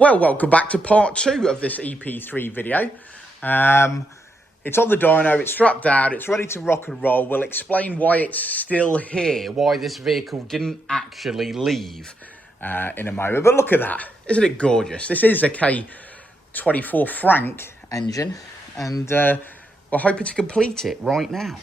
Well, welcome back to part 2 of this EP3 video. It's on the dyno, it's strapped down, it's ready to rock and roll. We'll explain why it's still here, why this vehicle didn't actually leave in a moment. But look at that, isn't it gorgeous? This is a K24 Frank engine, and we're hoping to complete it right now.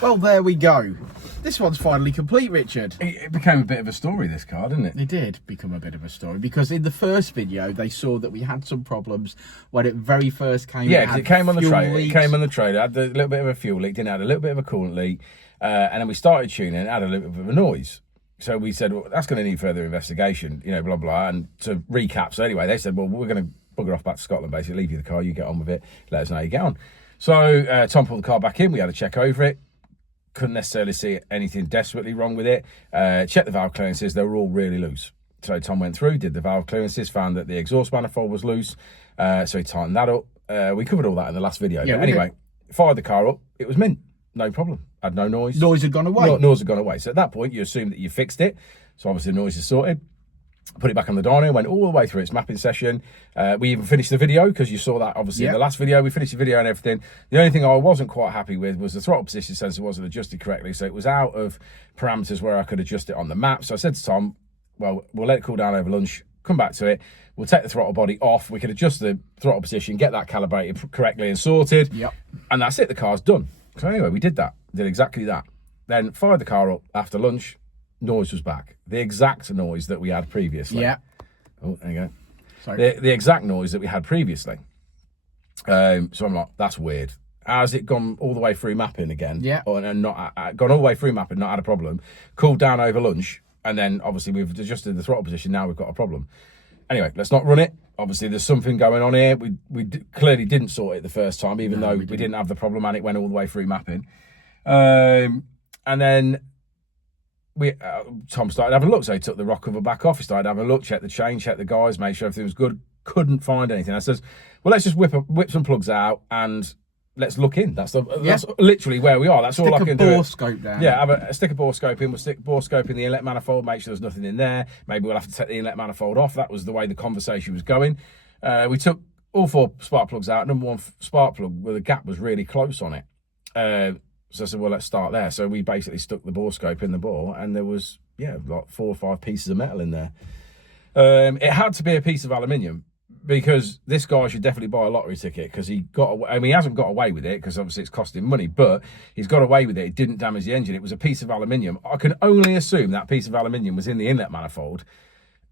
Well, there we go. This one's finally complete, Richard. It became a bit of a story, this car, didn't it? It did become a bit of a story, because in the first video, they saw that we had some problems when it very first came. Yeah, because it came on the trailer. It came on the trailer, had a little bit of a fuel leak, didn't have a little bit of a coolant leak, and then we started tuning and it had a little bit of a noise. So we said, well, that's going to need further investigation, you know, blah, blah. And to recap, so anyway, they said, well, we're going to bugger off back to Scotland, basically, leave you the car, you get on with it, let us know how you get on. So Tom pulled the car back in, we had a check over it. Couldn't necessarily see anything desperately wrong with it. Checked the valve clearances, they were all really loose. So Tom went through, did the valve clearances, found that the exhaust manifold was loose. So he tightened that up. We covered all that in the last video. Yeah, but anyway, fired the car up, it was mint. No problem. Had no noise. Noise had gone away. Noise had gone away. So at that point, you assume that you fixed it. So obviously the noise is sorted. Put it back on the dyno, went all the way through its mapping session. We even finished the video, because you saw that obviously in the last video. We finished the video and everything. The only thing I wasn't quite happy with was the throttle position sensor wasn't adjusted correctly. So it was out of parameters where I could adjust it on the map. So I said to Tom, well, we'll let it cool down over lunch, come back to it. We'll take the throttle body off. We could adjust the throttle position, get that calibrated correctly and sorted. Yep. And that's it, the car's done. So anyway, we did that, did exactly that. Then fired the car up after lunch. Noise was back. The exact noise that we had previously. Yeah. Oh, there you go. Sorry. The exact noise that we had previously. So I'm like, that's weird. Has it gone all the way through mapping again? Yeah. And not gone all the way through mapping, not had a problem. Cooled down over lunch, and then obviously we've adjusted the throttle position. Now we've got a problem. Anyway, let's not run it. Obviously, there's something going on here. We clearly didn't sort it the first time, even though we didn't have the problem, and it went all the way through mapping. And then Tom started having a look, so he took the rock cover back off. He started having a look, checked the chain, checked the guys, made sure everything was good. Couldn't find anything. I says, well, let's just whip some plugs out and let's look in. That's literally where we are. That's all I can do. Stick a bore scope down. Yeah, stick a bore scope in. We'll stick bore scope in the inlet manifold, make sure there's nothing in there. Maybe we'll have to take the inlet manifold off. That was the way the conversation was going. We took all 4 spark plugs out. Number 1 spark plug, where the gap was really close on it. So I said, well, let's start there. So we basically stuck the bore scope in the bore, and there was, like 4 or 5 pieces of metal in there. It had to be a piece of aluminium, because this guy should definitely buy a lottery ticket, because he hasn't got away with it, because obviously it's costing money, but he's got away with it. It didn't damage the engine. It was a piece of aluminium. I can only assume that piece of aluminium was in the inlet manifold,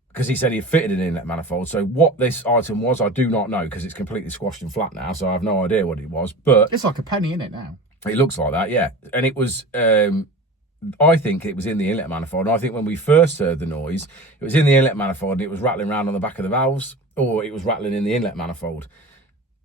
because he said he fitted an inlet manifold. So what this item was, I do not know, because it's completely squashed and flat now, so I have no idea what it was. But it's like a penny in it now. It looks like that, yeah. And it was, I think it was in the inlet manifold. And I think when we first heard the noise, it was in the inlet manifold and it was rattling around on the back of the valves, or it was rattling in the inlet manifold.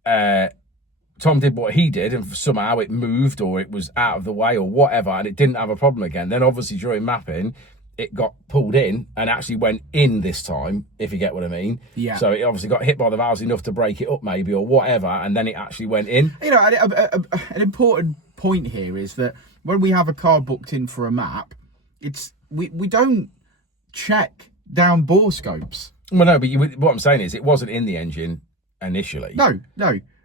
Tom did what he did, and somehow it moved, or it was out of the way, or whatever, and it didn't have a problem again. Then obviously during mapping, it got pulled in and actually went in this time, if you get what I mean. Yeah. So it obviously got hit by the valves enough to break it up maybe, or whatever, and then it actually went in. You know, an important point here is that when we have a car booked in for a map, we don't check down bore scopes. Well, no, but what I'm saying is it wasn't in the engine initially. No.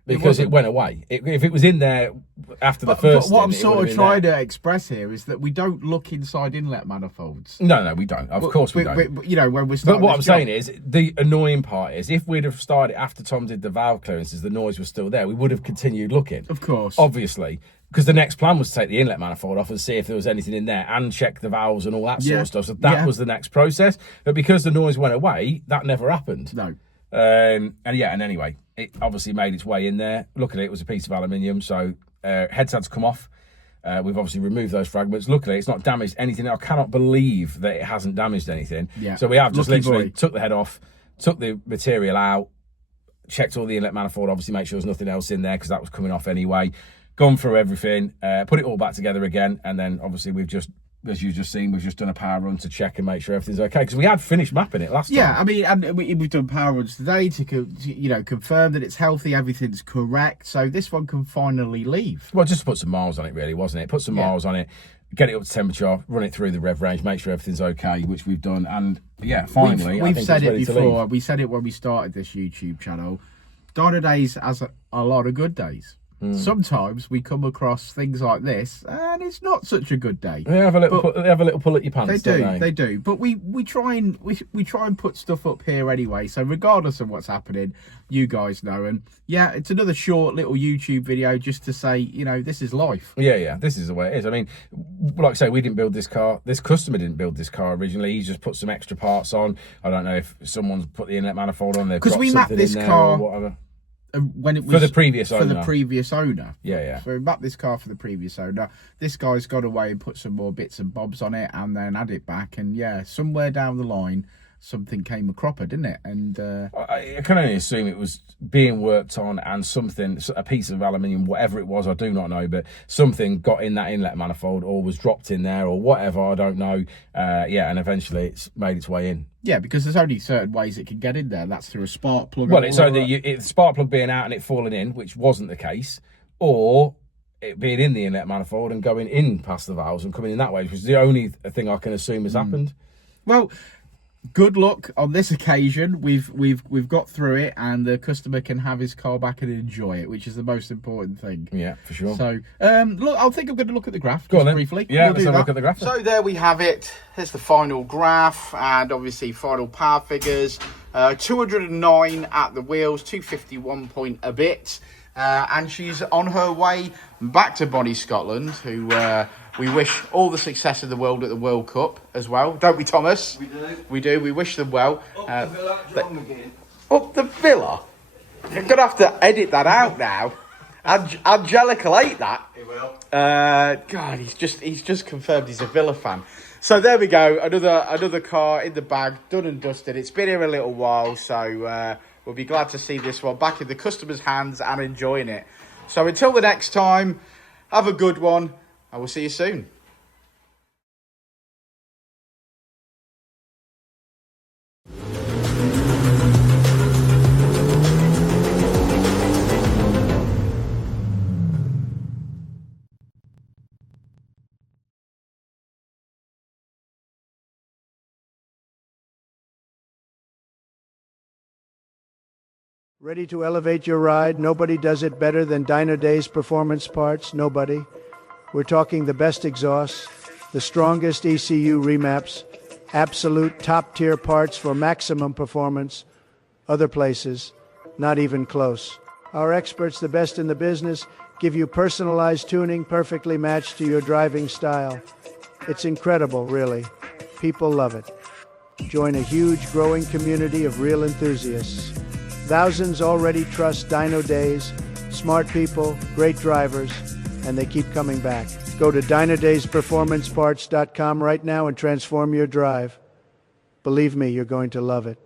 because it went away. If it was in there after the first, what I'm sort of trying to express here is that we don't look inside inlet manifolds. No, we don't. Of course we don't. But, you know, when we're starting. But what I'm saying is, the annoying part is, if we'd have started after Tom did the valve clearances, the noise was still there. We would have continued looking. Of course. Obviously. Because the next plan was to take the inlet manifold off and see if there was anything in there and check the valves and all that sort of stuff. So that was the next process. But because the noise went away, that never happened. No. And anyway, it obviously made its way in there. Look at it, it was a piece of aluminium. So heads had to come off. We've obviously removed those fragments. Luckily, it's not damaged anything. I cannot believe that it hasn't damaged anything. Yeah. So we have just literally took the head off, took the material out, checked all the inlet manifold, obviously make sure there's nothing else in there because that was coming off anyway. Gone through everything, put it all back together again, and then obviously we've just, as you've just seen, we've just done a power run to check and make sure everything's okay, because we had finished mapping it last time. Yeah, I mean, and we've done power runs today to you know, confirm that it's healthy, everything's correct, so this one can finally leave. Well, just to put some miles on it, really, wasn't it? Put some miles on it, get it up to temperature, run it through the rev range, make sure everything's okay, which we've done, and yeah, finally, we've said it before. We said it when we started this YouTube channel. Dyno Days has a lot of good days. Sometimes we come across things like this, and it's not such a good day. They have a little, pull at your pants. They do. But we try and put stuff up here anyway. So regardless of what's happening, you guys know. And yeah, it's another short little YouTube video just to say, you know, this is life. Yeah, this is the way it is. I mean, like I say, we didn't build this car. This customer didn't build this car originally. He's just put some extra parts on. I don't know if someone's put the inlet manifold on there because we mapped this car. Or whatever. When it was for the previous owner. Yeah. So we mapped this car for the previous owner. This guy's got away and put some more bits and bobs on it and then add it back. And yeah, somewhere down the line, something came a cropper, didn't it? And I can only assume it was being worked on, and something, a piece of aluminium, whatever it was, I do not know, but something got in that inlet manifold or was dropped in there or whatever, I don't know. And eventually it's made its way in. Yeah, because there's only certain ways it can get in there. That's through a spark plug. Well, it's either the spark plug being out and it falling in, which wasn't the case, or it being in the inlet manifold and going in past the valves and coming in that way, which is the only thing I can assume has happened. Well, good luck on this occasion. We've got through it, and the customer can have his car back and enjoy it, which is the most important thing. Yeah, for sure. So, look, I think I'm going to look at the graph briefly. Yeah, let's have a look at the graph. So there we have it. Here's the final graph, and obviously final power figures. 209 at the wheels, 251 point a bit, and she's on her way back to Bonnie, Scotland, who we wish all the success in the world at the World Cup as well, don't we, Thomas? We do. We do. We wish them well. Up the villa, wrong again. Up the villa? You're going to have to edit that out now. Angelica ate that. He will. God, he's just confirmed he's a Villa fan. So there we go. Another car in the bag, done and dusted. It's been here a little while, so we'll be glad to see this one back in the customer's hands and enjoying it. So until the next time, have a good one. I will see you soon. Ready to elevate your ride? Nobody does it better than Dyno Days Performance Parts. Nobody. We're talking the best exhausts, the strongest ECU remaps, absolute top-tier parts for maximum performance. Other places, not even close. Our experts, the best in the business, give you personalized tuning perfectly matched to your driving style. It's incredible, really. People love it. Join a huge, growing community of real enthusiasts. Thousands already trust Dyno Days, smart people, great drivers, and they keep coming back. Go to dynodaysperformanceparts.com right now and transform your drive. Believe me, you're going to love it.